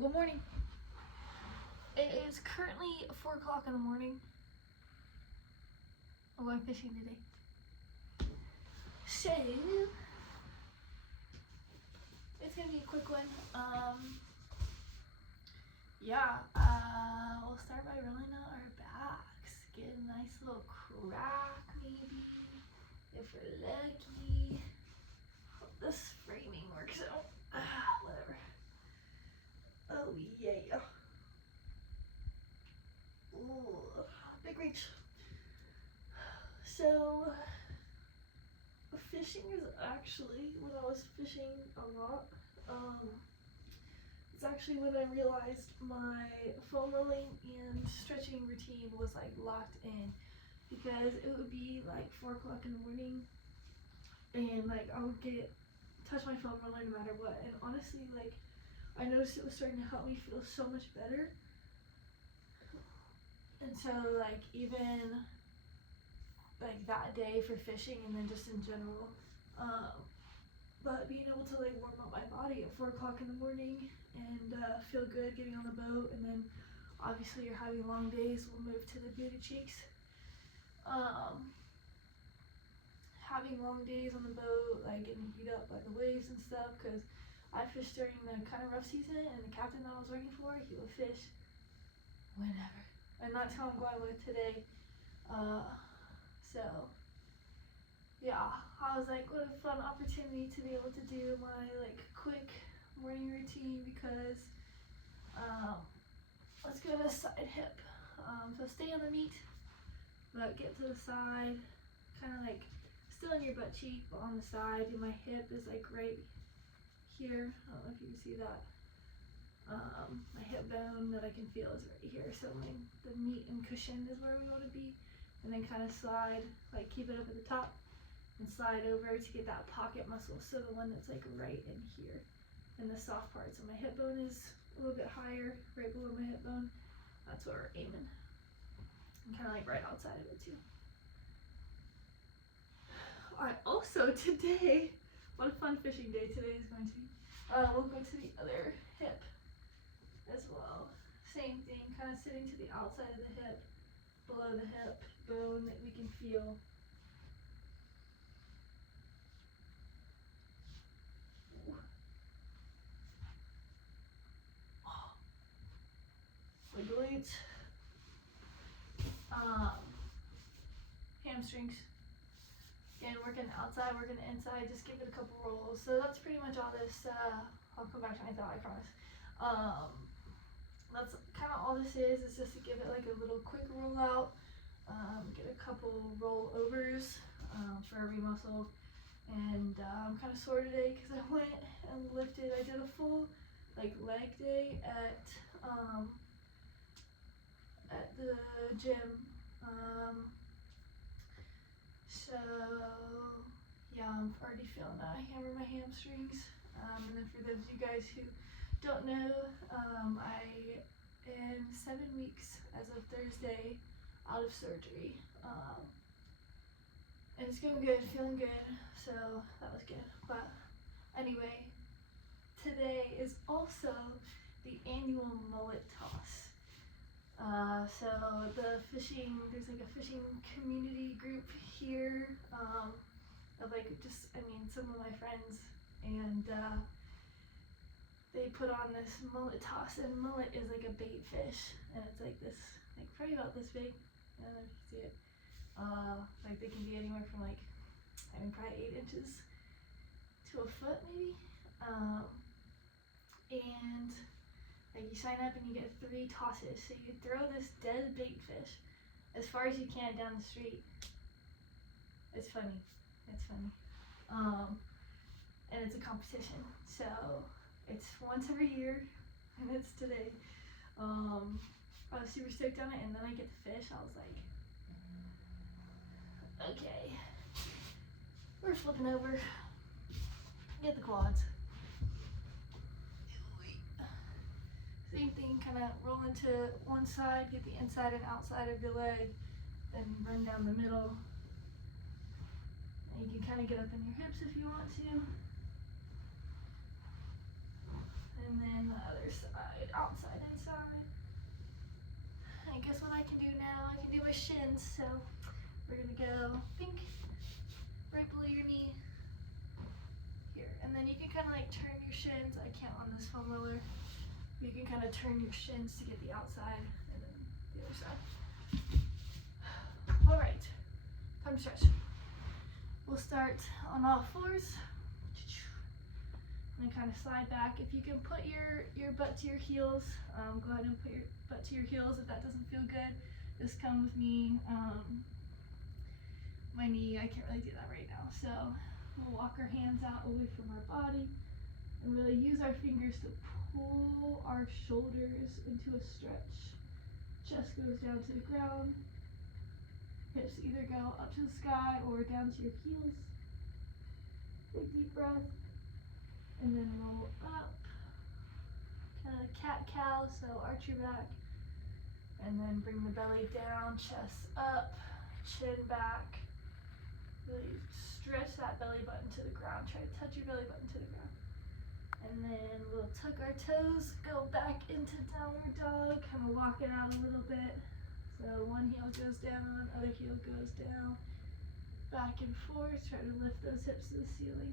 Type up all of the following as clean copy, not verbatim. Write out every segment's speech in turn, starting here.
Good morning. It is currently 4 o'clock in the morning. I'm going fishing today. So, it's gonna be a quick one. We'll start by rolling out our backs. Get a nice little crack, maybe, if we're lucky. Hope this framing works out. Whatever. Oh yeah. Ooh, big reach. So, fishing is actually when I was fishing a lot. It's actually when I realized my foam rolling and stretching routine was like locked in, because it would be like 4 o'clock in the morning, and like I would touch my foam roller no matter what. And honestly, like I noticed it was starting to help me feel so much better. And so like even like that day for fishing, and then just in general, but being able to like warm up my body at 4 o'clock in the morning and feel good getting on the boat. And then obviously you're having long days, we'll move to the booty cheeks. Having long days on the boat, like getting beat up by the waves and stuff, because I fished during the kind of rough season, and the captain that I was working for, he would fish whenever, and that's who I'm going with today. So yeah, I was like, what a fun opportunity to be able to do my like quick morning routine, because let's go to the side hip. So stay on the meat, but get to the side, kind of like still in your butt cheek, but on the side. And my hip is like right here. I don't know if you can see that. My hip bone that I can feel is right here. So the meat and cushion is where we want to be. And then kind of slide, like keep it up at the top and slide over to get that pocket muscle. So the one that's like right in here, and the soft part. So my hip bone is a little bit higher, right below my hip bone. That's where we're aiming. And kind of like right outside of it too. Alright, also today, what a fun fishing day today is going to be. We'll go to the other hip as well. Same thing, kind of sitting to the outside of the hip, below the hip bone that we can feel. The glutes, hamstrings. Again, working outside, working inside, just give it a couple rolls. So that's pretty much all this. I'll come back to my thought, I promise. That's kind of all this is just to give it like a little quick roll out, get a couple rollovers for every muscle. And I'm kind of sore today because I went and lifted. I did a full like leg day at the gym. So yeah, I'm already feeling that. I hammer my hamstrings. And then for those of you guys who don't know, I am 7 weeks as of Thursday out of surgery. And it's going good, feeling good, so that was good. But anyway, today is also the annual mullet toss. So there's like a fishing community group here, of like some of my friends, and they put on this mullet toss, and mullet is like a bait fish, and it's like this, like probably about this big. I don't know if you can see it. Like they can be anywhere from like, probably 8 inches to a foot maybe. And like you sign up and you get 3 tosses. So you throw this dead bait fish as far as you can down the street. It's funny. It's funny. And it's a competition. So it's once every year, and it's today. I was super stoked on it, and then I get the fish. I was like, okay, we're flipping over. Get the quads. Same thing, kind of roll into one side, get the inside and outside of your leg, then run down the middle. And you can kind of get up in your hips if you want to. And then Other side, outside, inside. I guess what I can do now, I can do my shins. So we're gonna go pink, right below your knee, here. And then you can kind of like turn your shins. I can't on this foam roller. You can kind of turn your shins to get the outside and then the other side. All right, time to stretch. We'll start on all fours. And kind of slide back. If you can put your butt to your heels, go ahead and put your butt to your heels. If that doesn't feel good, just come with me. My knee, I can't really do that right now. So we'll walk our hands out away from our body and really use our fingers to pull our shoulders into a stretch. Chest goes down to the ground. Hips either go up to the sky or down to your heels. Big deep breath. And then roll up, kind of cat-cow, so arch your back. And then bring the belly down, chest up, chin back. Really stretch that belly button to the ground. Try to touch your belly button to the ground. And then we'll tuck our toes, go back into downward dog, kind of walk it out a little bit. So one heel goes down, other heel goes down. Back and forth, try to lift those hips to the ceiling.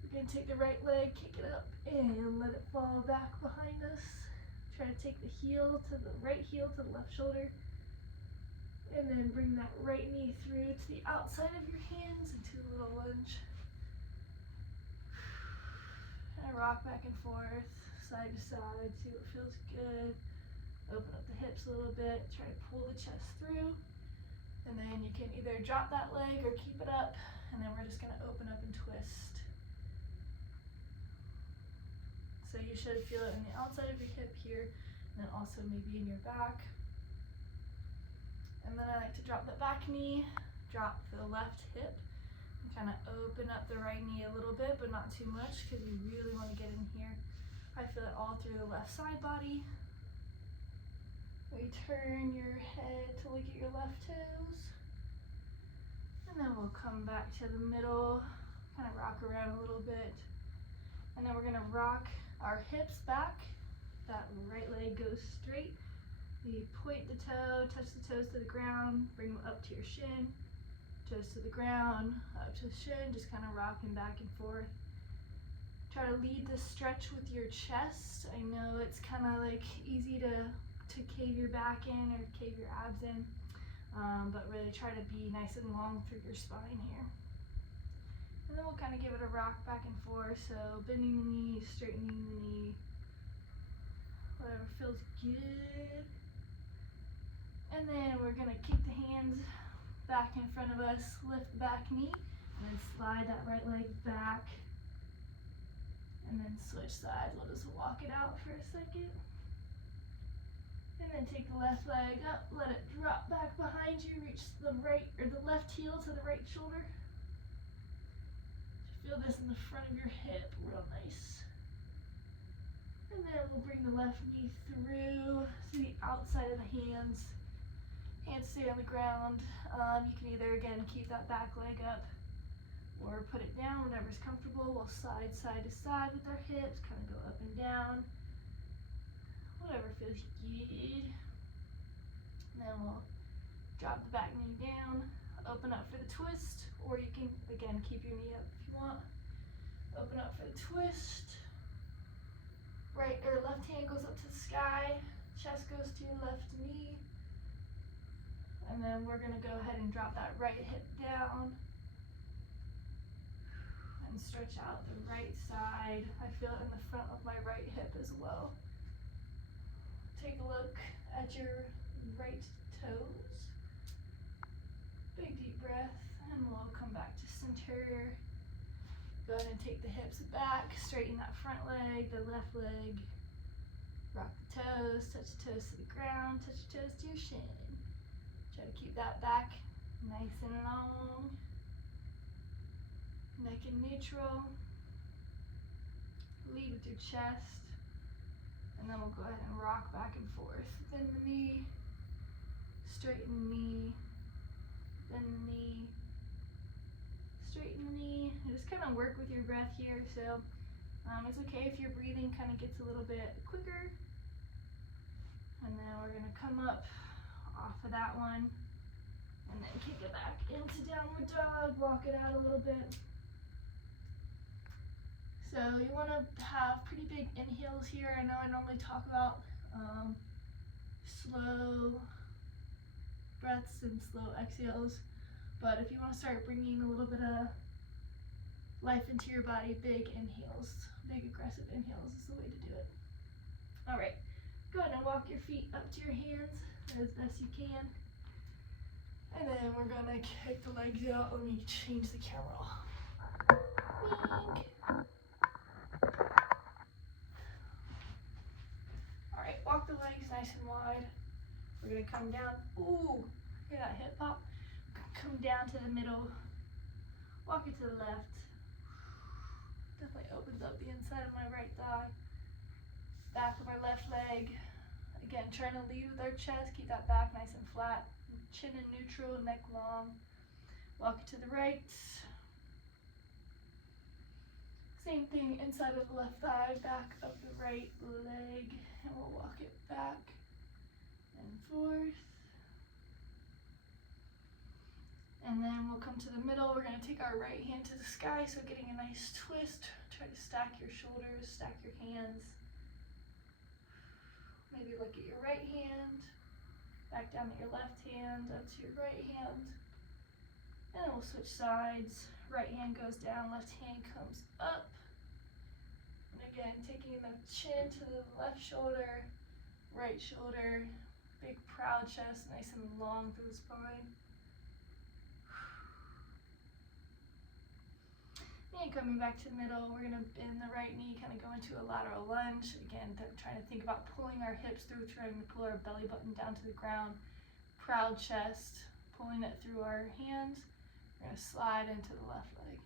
We're gonna take the right leg, kick it up, and let it fall back behind us. Try to take the right heel to the left shoulder. And then bring that right knee through to the outside of your hands into a little lunge. And rock back and forth, side to side, see what feels good. Open up the hips a little bit, try to pull the chest through. And then you can either drop that leg or keep it up. And then we're just gonna open up and twist. So you should feel it in the outside of your hip here, and then also maybe in your back. And then I like to drop the back knee, drop the left hip, and kind of open up the right knee a little bit, but not too much, because you really want to get in here. I feel it all through the left side body. We turn your head to look at your left toes. And then we'll come back to the middle, kind of rock around a little bit. And then we're gonna rock our hips back. That right leg goes straight. You point the toe, touch the toes to the ground, bring them up to your shin. Toes to the ground, up to the shin, just kind of rocking back and forth. Try to lead the stretch with your chest. I know it's kind of like easy to cave your back in or cave your abs in, but really try to be nice and long through your spine here. And then we'll kind of give it a rock back and forth, so bending the knee, straightening the knee, whatever feels good. And then we're gonna kick the hands back in front of us, lift the back knee, and then slide that right leg back. And then switch sides, we'll just walk it out for a second. And then take the left leg up, let it drop back behind you, reach the right or the left heel to the right shoulder. Feel this in the front of your hip, real nice. And then we'll bring the left knee through to the outside of the hands. Hands stay on the ground. You can either, again, keep that back leg up or put it down, whatever's comfortable. We'll slide side to side with our hips, kind of go up and down. Whatever feels good. And then we'll drop the back knee down, open up for the twist, or you can, again, keep your knee up if you want. Open up for the twist. Right or left hand goes up to the sky, chest goes to your left knee. And then we're gonna go ahead and drop that right hip down and stretch out the right side. I feel it in the front of my right hip as well. Take a look at your right toes. Big deep breath, and we'll come back to center. Go ahead and take the hips back, straighten that front leg, the left leg. Rock the toes, touch the toes to the ground, touch the toes to your shin. Try to keep that back nice and long. Neck in neutral. Lead with your chest. And then we'll go ahead and rock back and forth. Bend the knee, straighten the knee, bend the knee, straighten the knee. And just kind of work with your breath here. So It's okay if your breathing kind of gets a little bit quicker. And then we're gonna come up off of that one and then kick it back into downward dog, walk it out a little bit. So you wanna have pretty big inhales here. I know I normally talk about slow breaths and slow exhales, but if you wanna start bringing a little bit of life into your body, big inhales, big aggressive inhales is the way to do it. All right, go ahead and walk your feet up to your hands as best you can. And then we're gonna kick the legs out. Let me change the camera. Wink. All right, walk the legs nice and wide. We're gonna come down. Ooh, hear that hip pop? Come down to the middle. Walk it to the left. Definitely opens up the inside of my right thigh. Back of our left leg. Again, trying to lead with our chest. Keep that back nice and flat. Chin in neutral, neck long. Walk it to the right. Same thing inside of the left thigh, back of the right leg. And we'll walk it back and forth. And then we'll come to the middle. We're gonna take our right hand to the sky, so getting a nice twist. Try to stack your shoulders, stack your hands. Maybe look at your right hand, back down at your left hand, up to your right hand. And then we'll switch sides. Right hand goes down, left hand comes up. And again, taking the chin to the left shoulder, right shoulder, big proud chest, nice and long through the spine. And coming back to the middle, we're gonna bend the right knee, kind of go into a lateral lunge. Again, trying to think about pulling our hips through, trying to pull our belly button down to the ground. Proud chest, pulling it through our hands. We're gonna slide into the left leg.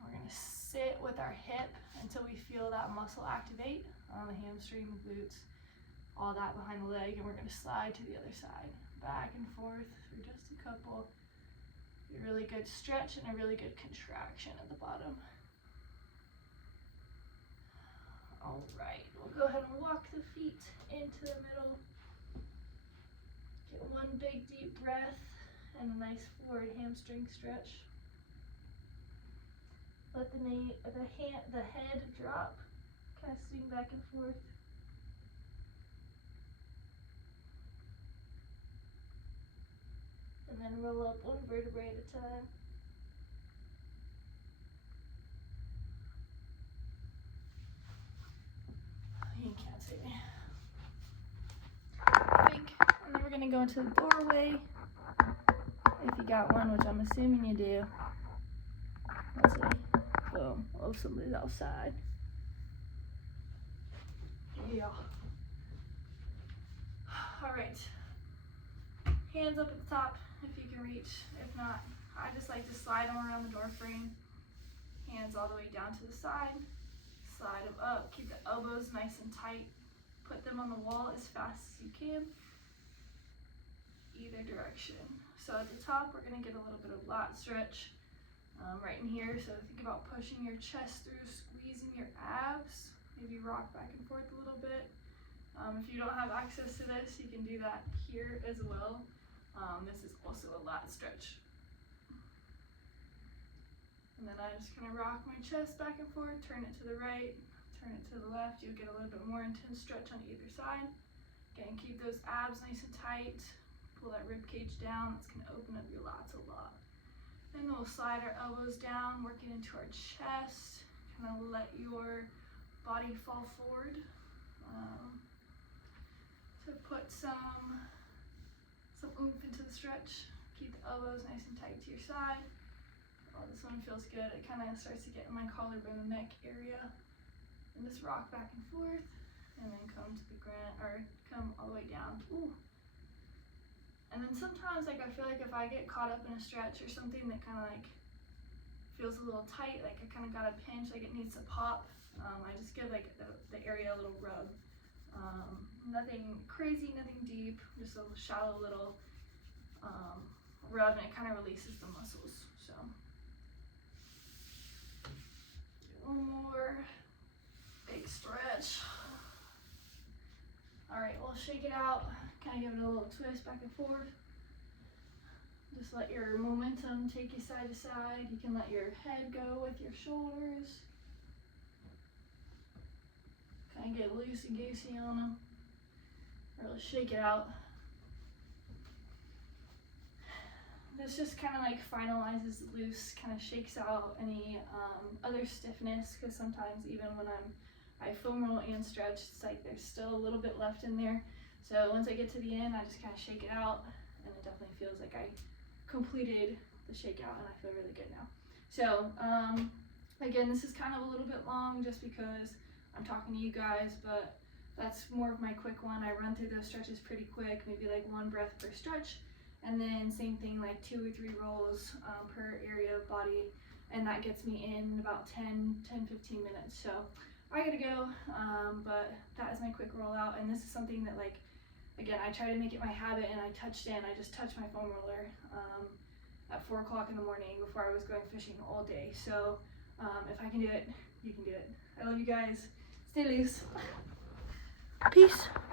We're gonna sit with our hip until we feel that muscle activate on the hamstring, the glutes, all that behind the leg, and we're gonna slide to the other side, back and forth for just a couple. A really good stretch and a really good contraction at the bottom. All right, we'll go ahead and walk the feet into the middle. Get one big deep breath and a nice forward hamstring stretch. Let the head drop, kind of swing back and forth. And then roll up one vertebrae at a time. You can't see me. Think. And then we're gonna go into the doorway. If you got one, which I'm assuming you do. Let's see. Boom. Oh, somebody's outside. Yeah. All right. Hands up at the top if you can reach. If not, I just like to slide them around the door frame. Hands all the way down to the side. Slide them up. Keep the elbows nice and tight. Put them on the wall as fast as you can. Either direction. So at the top, we're going to get a little bit of lat stretch right in here. So think about pushing your chest through, squeezing your abs. Maybe rock back and forth a little bit. If you don't have access to this, you can do that here as well. This is also a lat stretch. And then I just kind of rock my chest back and forth, turn it to the right, turn it to the left. You'll get a little bit more intense stretch on either side. Again, keep those abs nice and tight. Pull that rib cage down. It's going to open up your lats a lot. Then we'll slide our elbows down, working into our chest. Kind of let your body fall forward. To put some oomph into the stretch. Keep the elbows nice and tight to your side. Oh, this one feels good. It kind of starts to get in my collarbone and neck area. And just rock back and forth, and then come to the ground, or come all the way down. Ooh. And then sometimes, like, I feel like if I get caught up in a stretch or something that kind of like feels a little tight, like I kind of got a pinch, like it needs to pop, I just give like the area a little rub. Nothing crazy, nothing deep, just a shallow little rub, and it kind of releases the muscles. So One more big stretch. All right, we'll shake it out, kind of give it a little twist back and forth. Just let your momentum take you side to side. You can let your head go with your shoulders. Kind of get loosey-goosey on them. Really shake it out. This just kind of like finalizes the loose, kind of shakes out any other stiffness, because sometimes even when I foam roll and stretch, it's like there's still a little bit left in there. So once I get to the end, I just kind of shake it out, and it definitely feels like I completed the shakeout, and I feel really good now. So again, this is kind of a little bit long just because I'm talking to you guys, but that's more of my quick one. I run through those stretches pretty quick, maybe like 1 breath per stretch, and then same thing, like 2 or 3 rolls per area of body, and that gets me in about 10-15 minutes. So I gotta go, but that is my quick rollout, and this is something that, like, again, I try to make it my habit, and I just touched my foam roller at 4 o'clock in the morning before I was going fishing all day. So if I can do it, you can do it. I love you guys. Stay loose. Peace.